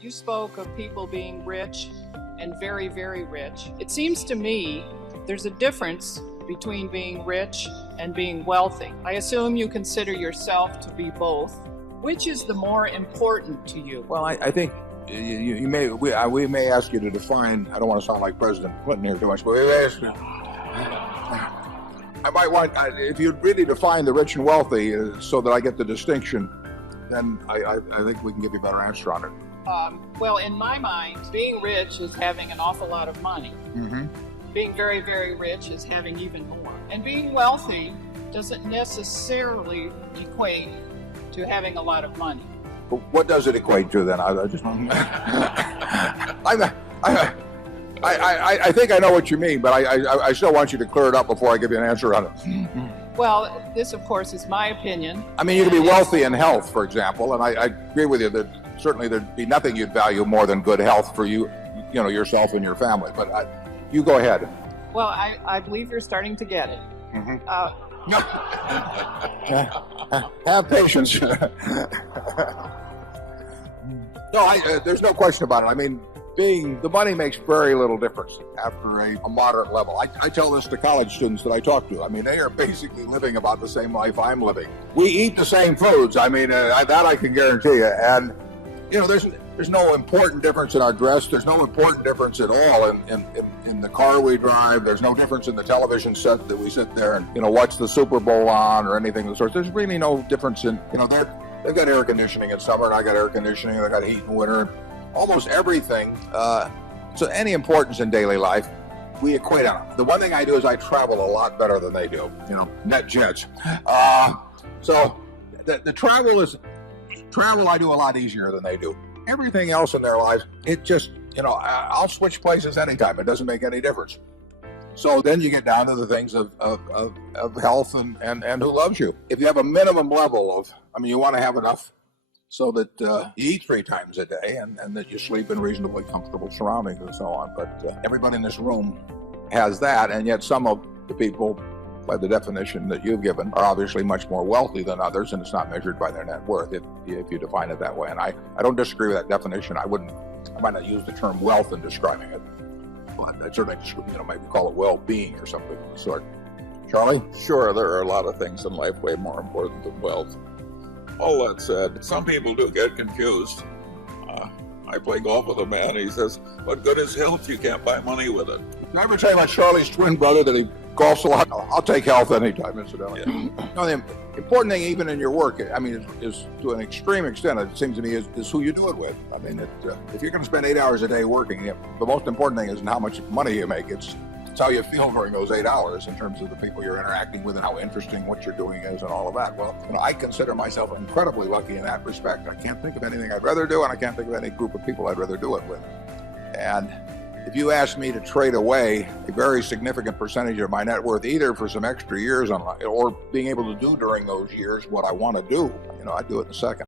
You spoke of people being rich and very, very rich. It seems to me there's a difference between being rich and being wealthy. I assume you consider yourself to be both. Which is the more important to you? Well, I think we may ask you to define. I don't want to sound like President Clinton here too much, but we may ask you. I might want, if you really define the rich and wealthy so that I get the distinction, then I think we can give you a better answer on it. Well, in my mind, being rich is having an awful lot of money. Mm-hmm. Being very, very rich is having even more. And being wealthy doesn't necessarily equate to having a lot of money. But what does it equate to then? I think I know what you mean, but I still want you to clear it up before I give you an answer on it. Well, this, of course, is my opinion. I mean, you can be wealthy in health, for example, and I agree with you that certainly there'd be nothing you'd value more than good health for you, yourself and your family. But you go ahead. Well, I believe you're starting to get it. Mm-hmm. Have patience. No, there's no question about it. I mean, the money makes very little difference after a moderate level. I tell this to college students that I talk to. I mean, they are basically living about the same life I'm living. We eat the same foods. I mean, that I can guarantee you. And, there's no important difference in our dress. There's no important difference at all in the car we drive. There's no difference in the television set that we sit there and, watch the Super Bowl on or anything of the sort. There's really no difference in, they've got air conditioning in summer and I got air conditioning and I got heat in winter. Almost everything, so any importance in daily life, we equate on it. The one thing I do is I travel a lot better than they do, net jets. So the travel I do a lot easier than they do. Everything else in their lives, it just, I'll switch places anytime. It doesn't make any difference. So then you get down to the things of health and who loves you. If you have a minimum level you want to have enough so that you eat 3 times a day and that you sleep in reasonably comfortable surroundings and so on. But everybody in this room has that, and yet some of the people, by the definition that you've given, are obviously much more wealthy than others, and it's not measured by their net worth if you define it that way. And I don't disagree with that definition. I might not use the term wealth in describing it, but I'd certainly maybe call it well-being or something of the sort. Charlie? Sure, there are a lot of things in life way more important than wealth. All that said, some people do get confused. I play golf with a man. He says, "What good is health? You can't buy money with it." Did I ever tell you about Charlie's twin brother that he golfs a lot? I'll take health anytime, incidentally. Yeah. No, the important thing, even in your work, is to an extreme extent, it seems to me, is who you do it with. I mean, if you're going to spend 8 hours a day working, the most important thing isn't how much money you make. It's how you feel during those 8 hours in terms of the people you're interacting with and how interesting what you're doing is and all of that. Well, I consider myself incredibly lucky in that respect. I can't think of anything I'd rather do, and I can't think of any group of people I'd rather do it with. And if you asked me to trade away a very significant percentage of my net worth, either for some extra years or being able to do during those years what I want to do, I'd do it in a second.